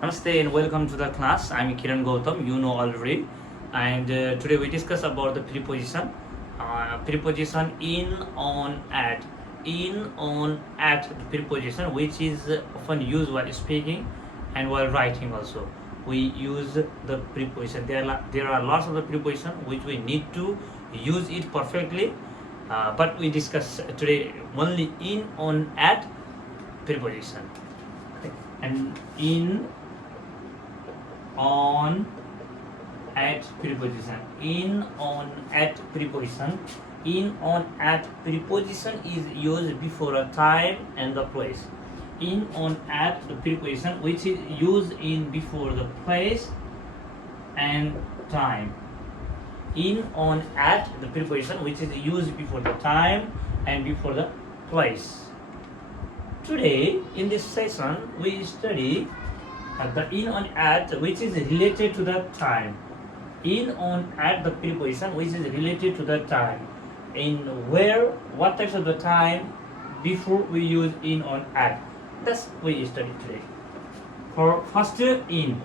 Namaste and welcome to the class. I'm Kiran Gautam, you know already. And today we discuss about the preposition. Preposition in, on, at. In, on, at the preposition which is often used while speaking and while writing also. We use the preposition. There are lots of the preposition which we need to use it perfectly. But we discuss today only in, on, at preposition. And in, on, at preposition. In, on, at preposition. In, on, at preposition is used before a time and the place. In, on, at the preposition which is used in before the place and time. In, on, at the preposition which is used before the time and before the place. Today in this session we study the in, on, at which is related to the time. In, on, at the preposition which is related to the time. In where, what types of the time before we use in, on, at. That's we study today. For first in.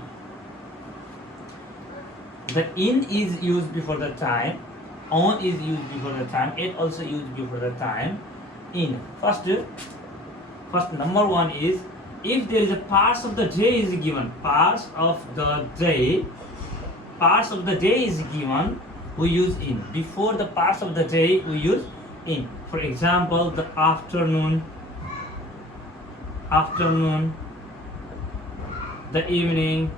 The in is used before the time. On is used before the time. It also used before the time. In. First number one is if there is a parts of the day is given. Parts of the day is given, we use in. Before the parts of the day we use in. For example, the afternoon, the evening,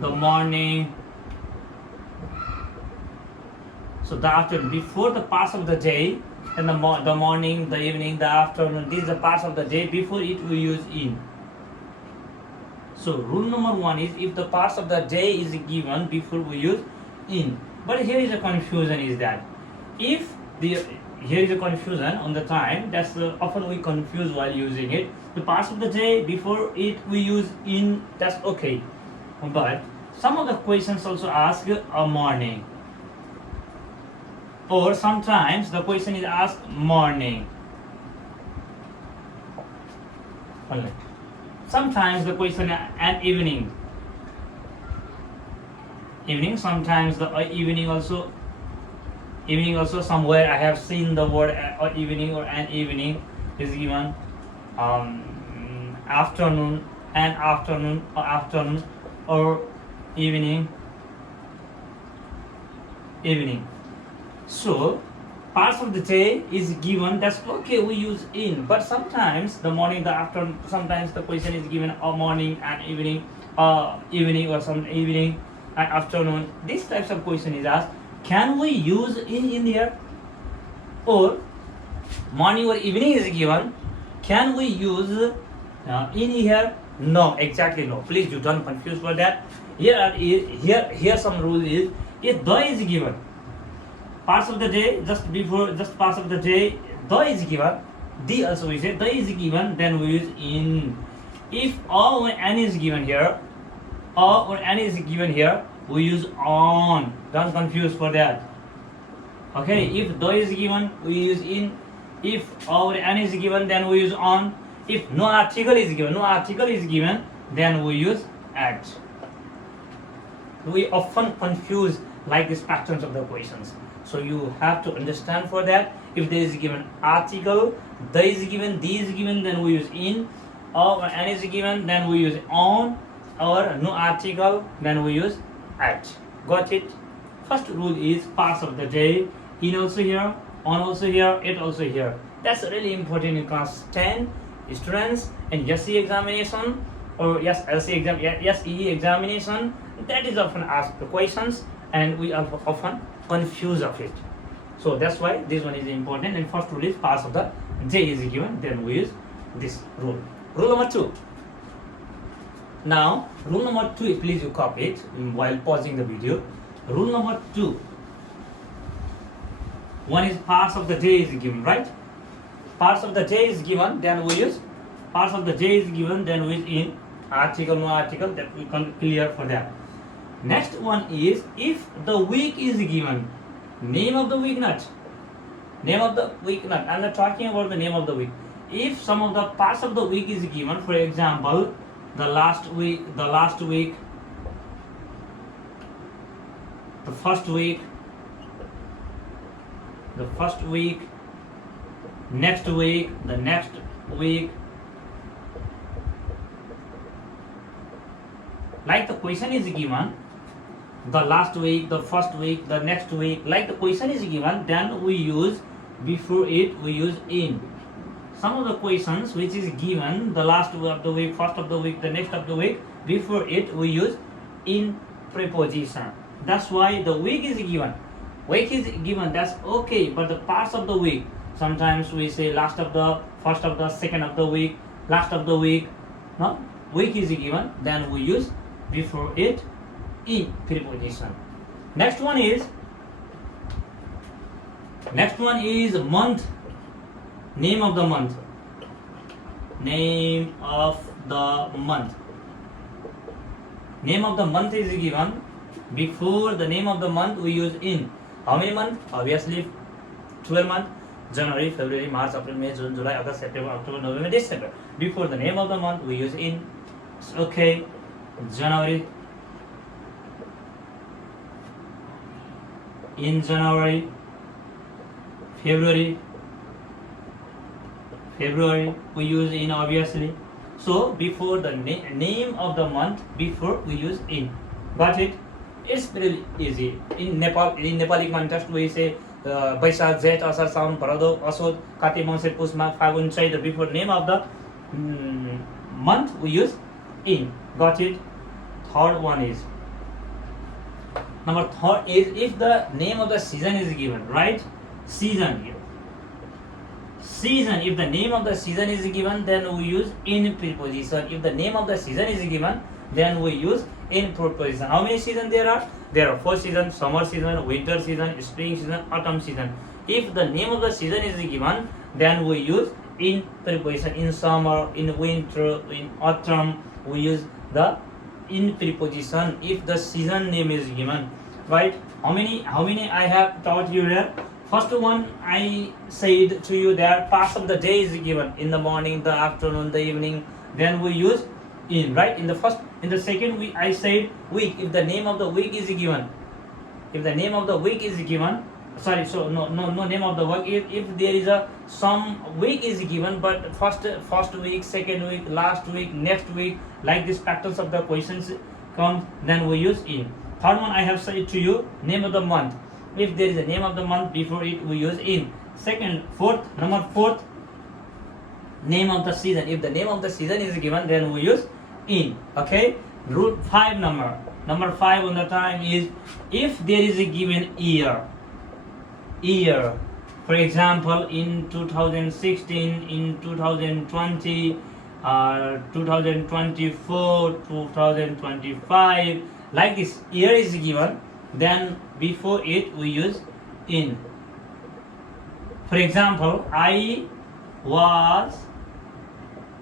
the morning. So the afternoon, before the parts of the day, and the morning, the evening, the afternoon, these are parts of the day. Before it we use in. So rule number one is if the parts of the day is given, before we use in. But here is a confusion is that if here is a confusion on the time, that's often we confuse while using it. The parts of the day, before it we use in, that's okay. But some of the questions also ask a morning, or sometimes the question is asked morning. Sometimes the question and evening. Sometimes the evening also. Somewhere I have seen the word evening or an evening is given. Afternoon or evening. So parts of the day is given, that's okay, we use in. But sometimes the morning, the afternoon, sometimes the question is given a morning and evening, evening or some evening and afternoon. These types of question is asked. Can we use in here? Or morning or evening is given, can we use in here? No, exactly no. Please do not confuse for that. Here some rule is if the is given, parts of the day, just parts of the day, the is given, the also we say, the is given, then we use in. If or an is given here, or an is given here, we use on. Don't confuse for that. Okay, if the is given, we use in. If or an is given, then we use on. If no article is given, then we use at. We often confuse like these patterns of the questions. So you have to understand for that. If there is given article, the is given, the is given, then we use in. Or an is given, then we use on. Or no article, then we use at. Got it? First rule is parts of the day. In also here, on also here, it also here. That's really important in class 10 students and SE examination or SE examination. That is often asked the questions and we are often confused of it. So that's why this one is important. And first rule is parts of the day is given, then we use this rule. Rule number 2. Now, rule number 2, please you copy it while pausing the video. Rule number 2. One is parts of the day is given, right? Parts of the day is given, then we use parts of the day is given, then we use in. Article, no article, that we can clear for that. Next one is if the week is given. Name of the week not. I'm not talking about the name of the week. if some of the parts of the week is given, for example, the last week, the first week, next week, the next week, like the question is given, the last week, the first week, the next week, like the question is given, then we use before it, we use in. Some of the questions which is given, the last of the week, first of the week, the next of the week, before it we use in preposition. That's why the week is given. Week is given, that's okay, but the parts of the week, sometimes we say last of the, first of the, second of the week, last of the week. No, week is given, then we use before it in preposition. Next one is month. Name of the month. Name of the month. Name of the month is given. Before the name of the month we use in. How many months? Obviously 12 months. January, February, March, April, May, June, July, August, September, October, November, December. Before the name of the month we use in. Okay. January. In January. February we use in, obviously. So before the name of the month, before we use in. Got it? It's very easy. In Nepali context we say Baisakh, Jet, Asar, Sawan, Bharado, Asod, Kati, Mangshir, Push, Magh, Phagun, Chaitra. Before name of the month we use in. Got it? Third one is, number third is if the name of the season is given, right? Season. If the name of the season is given, then we use in preposition. If the name of the season is given, then we use in preposition. How many seasons there are? There are 4 seasons: summer season, winter season, spring season, autumn season. If the name of the season is given, then we use in preposition. In summer, in winter, in autumn, we use the in preposition if the season name is given. Right? How many I have taught you here? First one I said to you that parts of the day is given, in the morning, the afternoon, the evening, then we use in, right? In the second week I said week. If the name of the week is given, no name of the week. If there is some week is given, but first week, second week, last week, next week, like this patterns of the questions comes, then we use in. Third one I have said to you, name of the month. If there is a name of the month before it, we use in. Number fourth, name of the season. If the name of the season is given, then we use in. Okay. Rule 5 number 5 on the time is if there is a given year. For example, in 2016, in 2020, 2024, 2025, like this year is given, then before it we use in. For example, I was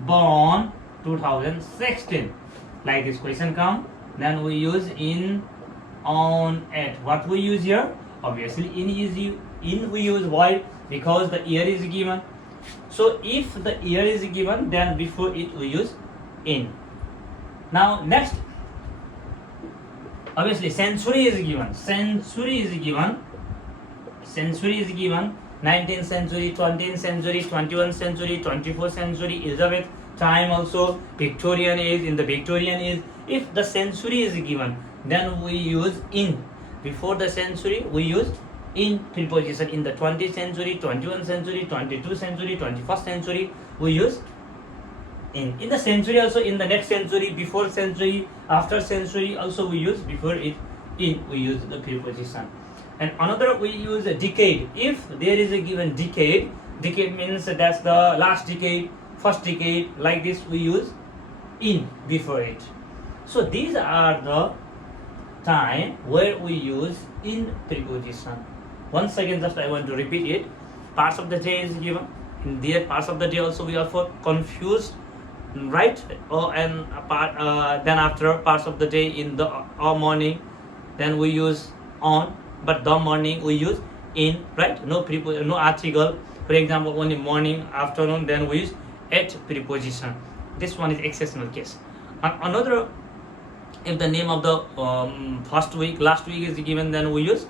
born 2016. Like this question come, then we use in, on, at. What we use here? Obviously in we use. Why? Because the year is given. So if the year is given, then before it we use in. Now next, obviously century is given. Century is given. 19th century, 20th century, 21st century, 24th century, Elizabeth time also, Victorian age. In the Victorian age, if the century is given, then we use in. Before the century we use in preposition. In the 20th century, 21st century, 22nd century, 21st century, we use in. In the century also, in the next century, before century, after century, also we use before it in, we use the preposition. And another we use a decade. If there is a given decade means that's the last decade, first decade, like this we use in before it. So these are the time where we use in preposition. Once again, just I want to repeat it. Parts of the day is given. In their parts of the day also we are for confused, right? And then after parts of the day in the morning, then we use on, but the morning we use in, right? No article, For example, only morning, afternoon, then we use at preposition. This one is exceptional case. Another, if the name of the first week, last week is given, then we use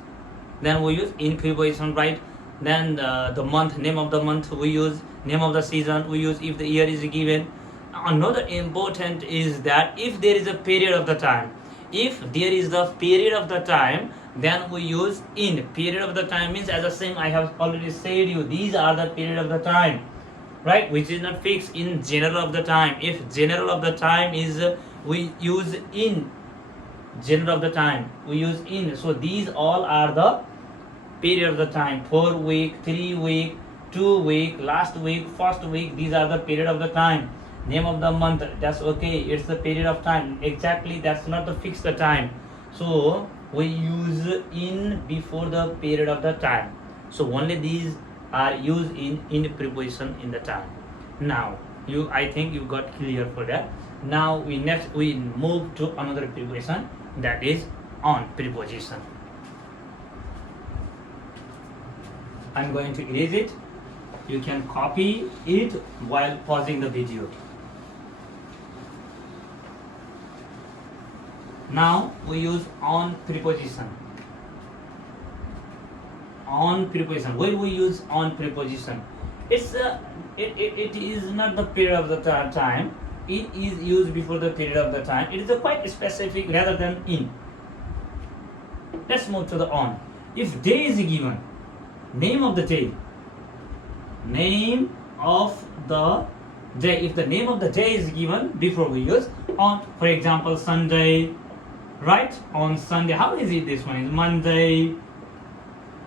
in preposition, right? Then the month, name of the month we use, name of the season we use if the year is given. Another important is that if there is a period of the time, then we use in. Period of the time means, as the same I have already said you, these are the period of the time, right, which is not fixed in general of the time. If general of the time is we use in. General of the time we use in. So these all are the period of the time. 4 week, 3 week, 2 week, last week, first week, these are the period of the time. Name of the month, that's okay, it's the period of time. Exactly, that's not the fixed time. So we use in before the period of the time. So only these are used in preposition in the time. Now I think you got clear for that. Now we move to another preposition, that is on preposition. I'm going to erase it. You can copy it while pausing the video. Now we use on preposition. On preposition. When we use on preposition, it is not the period of the time. It is used before the period of the time. It is a quite specific rather than in. Let's move to the on. If day is given, name of the day. Name of the day. If the name of the day is given, before we use on. For example, Sunday, right? On Sunday. How is it this one? Is Monday.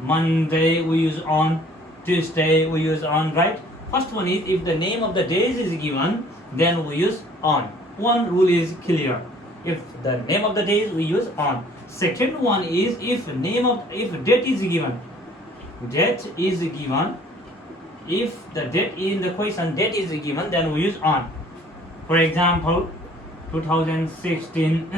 Monday we use on. Tuesday we use on, right? First one is, if the name of the days is given, then we use on. One rule is clear. If the name of the days, we use on. Second one is, if date is given. Date is given. If the date in the question, date is given, then we use on. For example, 2016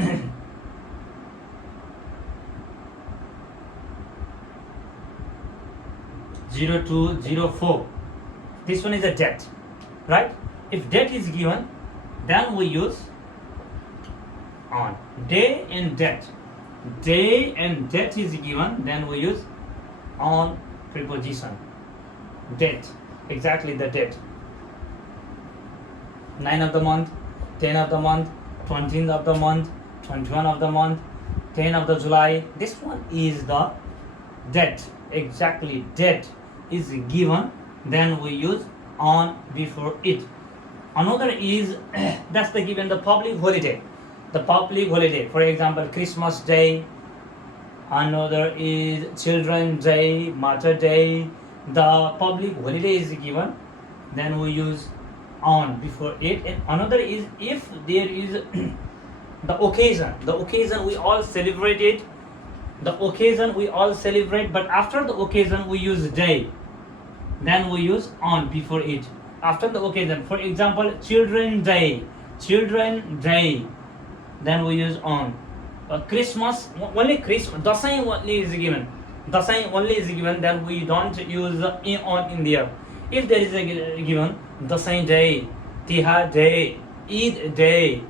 0204. This one is a date, right? If date is given, then we use on. Day and date. Day and date is given, then we use on preposition. Date, exactly the date. 9 of the month, 10 of the month, 20th of the month, 21 of the month, 10 of the July. This one is the date. Exactly, date is given, then we use on before it. Another is that's the given the public holiday. The public holiday, for example, Christmas Day. Another is Children's Day, Mother Day. The public holiday is given, then we use on before it. And another is, if there is the occasion we all celebrate it. The occasion we all celebrate, but after the occasion we use day, then we use on before it. After the occasion, for example, Children's Day, then we use on. Christmas, only Christmas, Dasai only is given. Dasai only is given, then we don't use on in there. If there is a given Dasai Day, Tihar Day, Eid Day,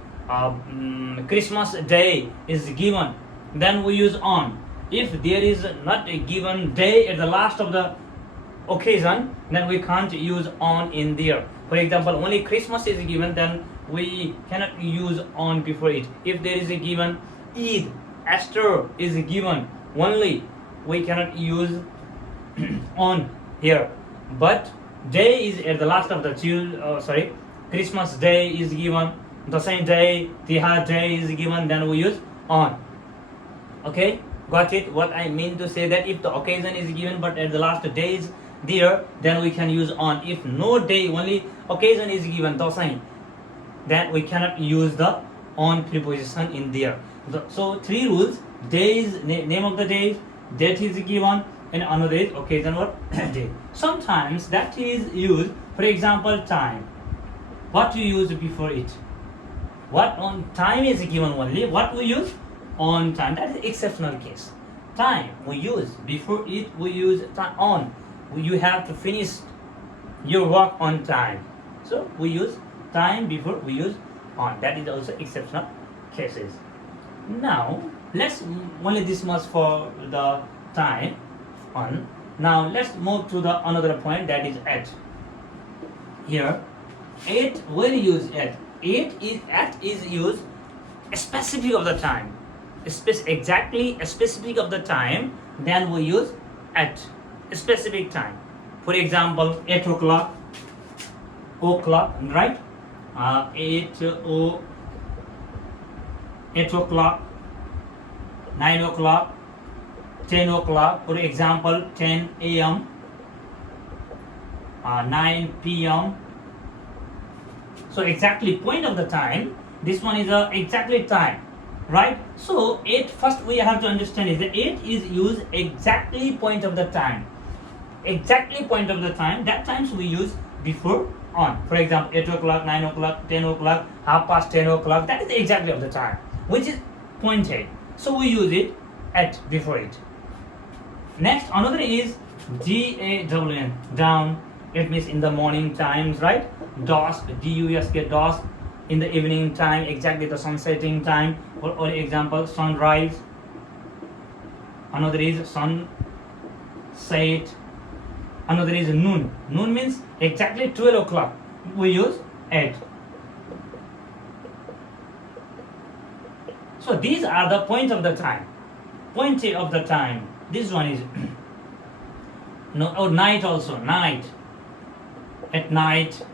Christmas Day is given, then we use on. If there is not a given day at the last of the occasion, then we can't use on in there. For example, only Christmas is given, then we cannot use on before it. If there is a given Eid, Easter is given, only we cannot use on here. But day is at the last of the Christmas Day is given, the same day, Tihar Day is given, then we use on. Okay, got it? What I mean to say, that if the occasion is given but at the last day is there, then we can use on. If no day, only occasion is given, then we cannot use the on preposition in there. So 3 rules: days, name of the day, date is given, and another is occasion or day. Sometimes that is used. For example, time. What we use before it? What on time is given only. What we use on time? That is exceptional case. Time we use before it. We use time on. You have to finish your work on time. So we use time before we use on. That is also exceptional cases. Now let's only this much for the time on. Now let's move to the another point, that is at. Here, at will use at. At is used specific of the time. Exactly a specific of the time. Then we use at a specific time. For example, 8 o'clock, right? 8 o'clock, 9 o'clock, 10 o'clock. For example, 10 a.m., 9 p.m. So exactly point of the time. This one is exactly time, right? So 8, first we have to understand is that 8 is used exactly point of the time. Exactly point of the time. That times we use before on. For example, 8 o'clock, 9 o'clock, 10 o'clock, half past 10 o'clock. That is exactly of the time, which is pointed. So we use it at before it. Next, another is DAWN, down. It means in the morning times, right? Dusk, DUSK, dusk. In the evening time, exactly the sunsetting time. Or example, sunrise. Another is sunset. Another is noon. Noon means exactly 12 o'clock. We use at. So these are the points of the time. Point of the time. This one is no, or night also. Night. At night,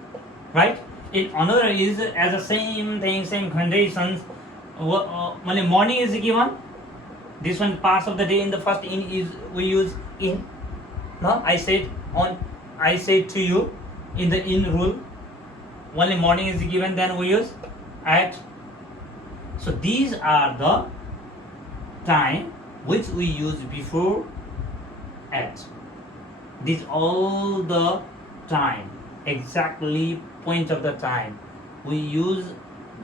right? In another is as the same thing, same conditions. When the morning is given, this one parts of the day in the first in is we use in. Now I said on. I said to you in the in rule. Only morning is given, then we use at. So these are the time which we use before at. These all the time, exactly point of the time we use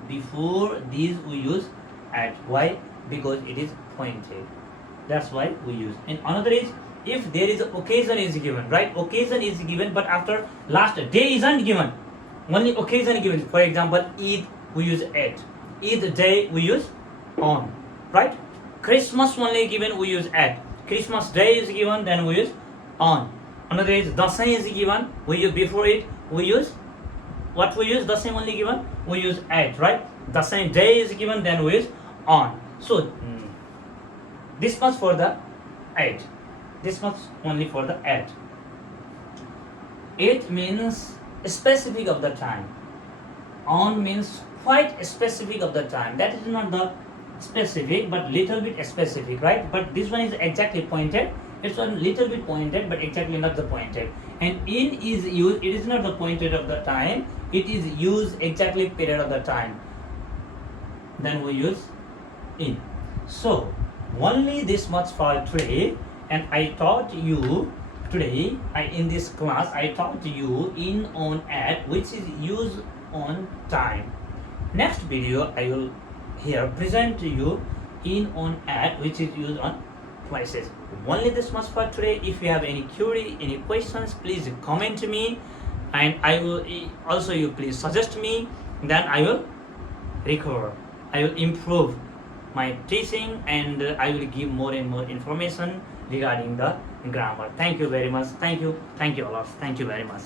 before, these we use at. Why? Because it is pointed. That's why we use. And another is if there is occasion is given, right? Occasion is given, but after last day isn't given. Only occasion given. For example, Eid we use at. Eid day we use on, right? Christmas only given, we use at. Christmas day is given, then we use on. Another is Dasai is given, we use before it, we use what we use. Dasai only given, we use at, right? Dasai day is given, then we use on. So this much for the at. This much only for the at. It means specific of the time. On means quite specific of the time. That is not the specific, but little bit specific, right? But this one is exactly pointed. It's a little bit pointed, but exactly not the pointed. And in is used. It is not the pointed of the time. It is used exactly period of the time. Then we use in. So only this much for today. And I taught you today. In this class I taught you in, on, at, which is used on time. Next video I will here present to you in, on, at, which is used on places. Only this much for today. If you have any query, any questions, please comment to me, and I will also you please suggest me. Then I will recover. I will improve my teaching, and I will give more and more information regarding the grammar. Thank you very much. Thank you a lot. Thank you very much.